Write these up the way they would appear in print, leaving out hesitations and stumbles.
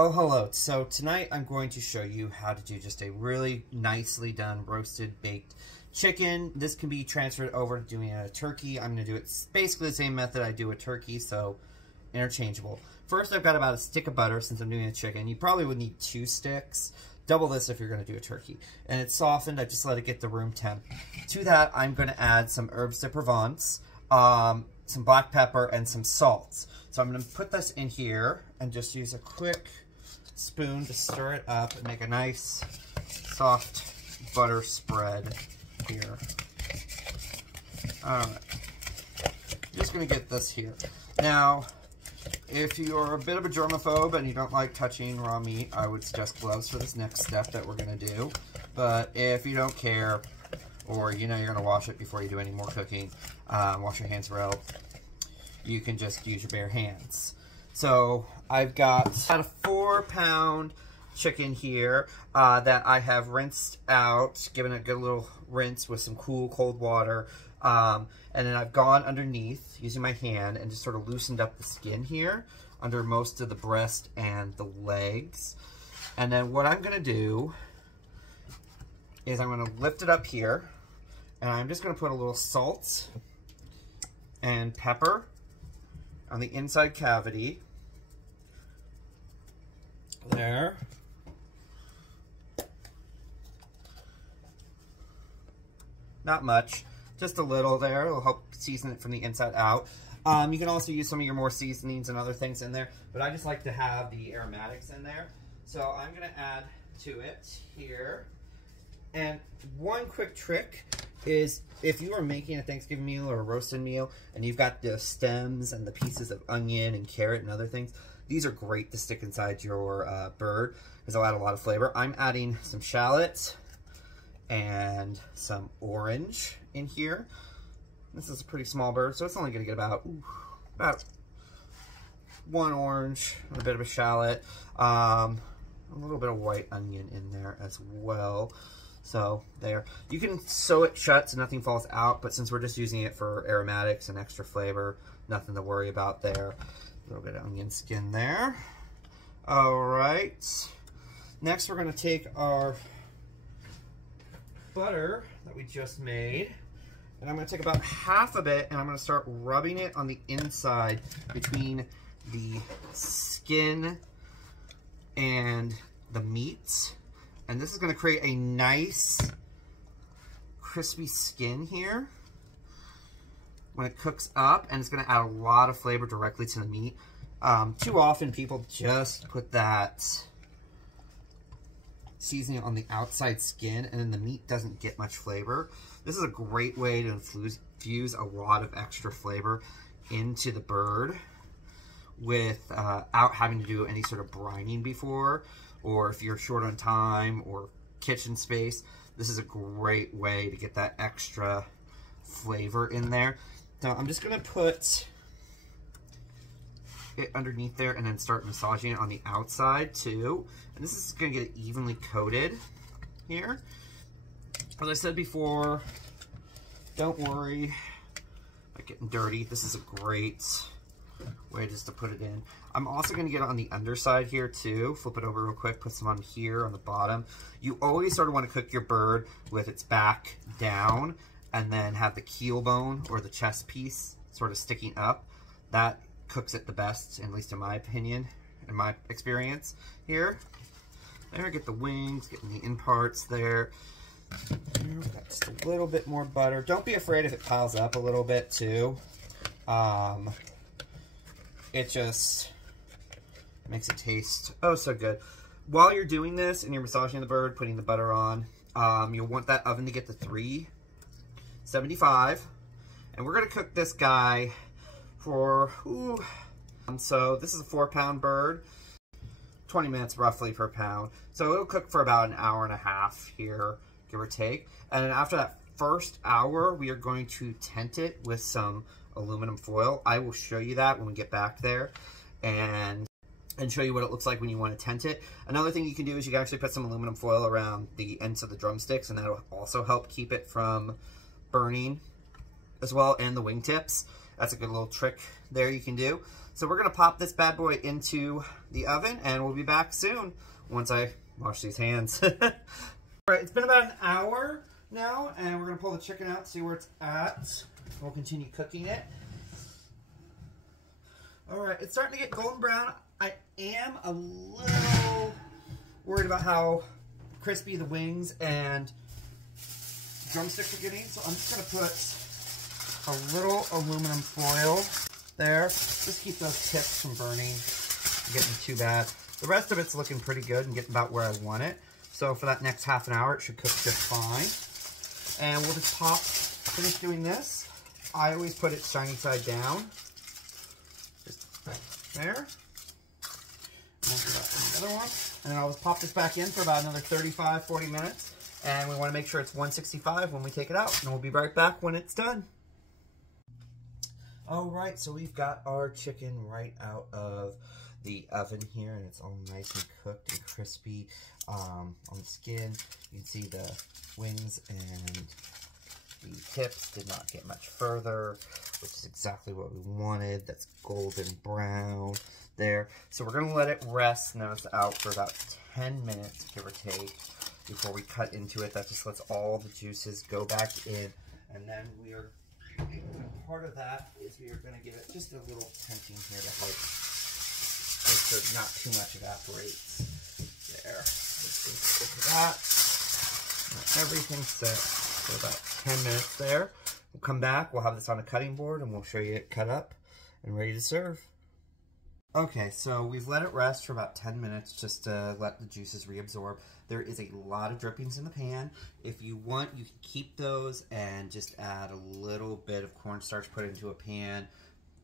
Oh, hello. So tonight I'm going to show you how to do just a really nicely done roasted baked chicken. This can be transferred over to doing a turkey. I'm going to do it basically the same method I do a turkey, so interchangeable. First, I've got about a stick of butter since I'm doing a chicken. You probably would need 2 sticks. Double this if you're going to do a turkey. And it's softened. I just let it get to room temp. To that, I'm going to add some herbs de Provence, some black pepper, and some salt. So I'm going to put this in here and just use a quick spoon to stir it up and make a nice soft butter spread here. Alright, just going to get this here. Now, if you're a bit of a germaphobe and you don't like touching raw meat, I would suggest gloves for this next step that we're going to do. But if you don't care, or you know you're going to wash it before you do any more cooking, wash your hands well, you can just use your bare hands. So I've got about a 4-pound chicken here that I have rinsed out, given a good little rinse with some cool cold water. And then I've gone underneath using my hand and just sort of loosened up the skin here under most of the breast and the legs. And then what I'm going to do is I'm going to lift it up here and I'm just going to put a little salt and pepper on the inside cavity. There. Not much, just a little there. It'll help season it from the inside out. You can also use some of your more seasonings and other things in there, but I just like to have the aromatics in there. So I'm going to add to it here. And one quick trick is if you are making a Thanksgiving meal or a roasted meal and you've got the stems and the pieces of onion and carrot and other things, these are great to stick inside your bird because they'll add a lot of flavor. I'm adding some shallots and some orange in here. This is a pretty small bird, so it's only going to get about 1 orange, a bit of a shallot, a little bit of white onion in there as well. So there. You can sew it shut so nothing falls out, but since we're just using it for aromatics and extra flavor, nothing to worry about there. A little bit of onion skin there. All right. Next, we're going to take our butter that we just made, and I'm going to take about half of it, and I'm going to start rubbing it on the inside between the skin and the meat. And this is going to create a nice crispy skin here when it cooks up, and it's going to add a lot of flavor directly to the meat. Too often people just put that seasoning on the outside skin and then the meat doesn't get much flavor. This is a great way to infuse a lot of extra flavor into the bird without having to do any sort of brining before, or if you're short on time or kitchen space, this is a great way to get that extra flavor in there. Now I'm just going to put it underneath there and then start massaging it on the outside too. And this is going to get evenly coated here. As I said before, don't worry about getting dirty. This is a great way just to put it in. I'm also going to get it on the underside here too. Flip it over real quick, put some on here on the bottom. You always sort of want to cook your bird with its back down and then have the keel bone or the chest piece sort of sticking up. That cooks it the best, at least in my opinion, in my experience here. There, get the wings, getting the in parts there. Got just a little bit more butter. Don't be afraid if it piles up a little bit too. It just makes it taste oh so good. While you're doing this and you're massaging the bird, putting the butter on, you'll want that oven to get to 375. And we're going to cook this guy for, so this is a 4-pound bird, 20 minutes roughly per pound. So it'll cook for about an hour and a half here, give or take. And then after that first hour, we are going to tent it with some aluminum foil. I will show you that when we get back there and show you what it looks like when you want to tent it. Another thing you can do is you can actually put some aluminum foil around the ends of the drumsticks, and that'll also help keep it from burning as well, and the wingtips. That's a good little trick there you can do. So we're gonna pop this bad boy into the oven and we'll be back soon once I wash these hands. All right, it's been about an hour now and we're gonna pull the chicken out, see where it's at. We'll continue cooking it. All right, it's starting to get golden brown. I am a little worried about how crispy the wings and drumsticks are getting, so I'm just gonna put a little aluminum foil there. Just keep those tips from burning, getting too bad. The rest of it's looking pretty good and getting about where I want it. So for that next half an hour, it should cook just fine. And we'll just finish doing this. I always put it shiny side down. Just there. And we'll do that for the other one. And then I'll just pop this back in for about another 35, 40 minutes. And we want to make sure it's 165 when we take it out. And we'll be right back when it's done. All right, so we've got our chicken right out of the oven here. And it's all nice and cooked and crispy on the skin. You can see the wings and the tips did not get much further, which is exactly what we wanted. That's golden brown there. So we're gonna let it rest. Now it's out for about 10 minutes, give or take, before we cut into it. That just lets all the juices go back in. And then part of that is we are gonna give it just a little tenting here to help make sure not too much evaporates. There, let's look at that. Everything's set for about 10 minutes there. We'll come back, we'll have this on a cutting board, and we'll show you it cut up and ready to serve. Okay, so we've let it rest for about 10 minutes just to let the juices reabsorb. There is a lot of drippings in the pan. If you want, you can keep those and just add a little bit of cornstarch, put it into a pan,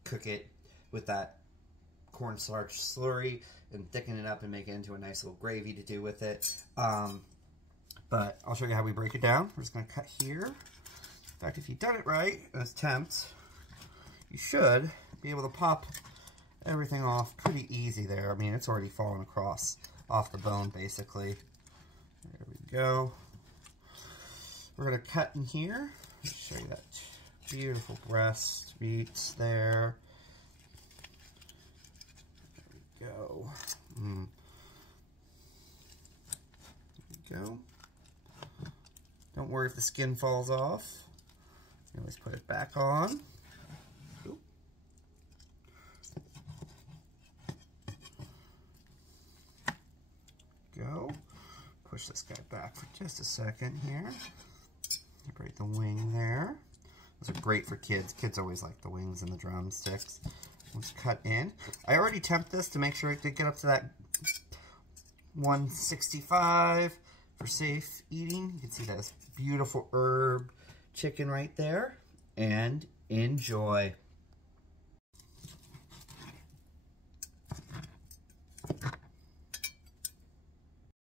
cook it with that cornstarch slurry, and thicken it up and make it into a nice little gravy to do with it. But I'll show you how we break it down. We're just gonna cut here. In fact, if you've done it right, as tempt, you should be able to pop everything off pretty easy there. I mean, it's already fallen across off the bone, basically. There we go. We're gonna cut in here. Show you that beautiful breast meats there. There we go. There we go. Don't worry if the skin falls off. You always put it back on. Oop. Go. Push this guy back for just a second here. Separate the wing there. Those are great for kids. Kids always like the wings and the drumsticks. Let's cut in. I already temped this to make sure it did get up to that 165 for safe eating. You can see that beautiful herb chicken right there. And enjoy.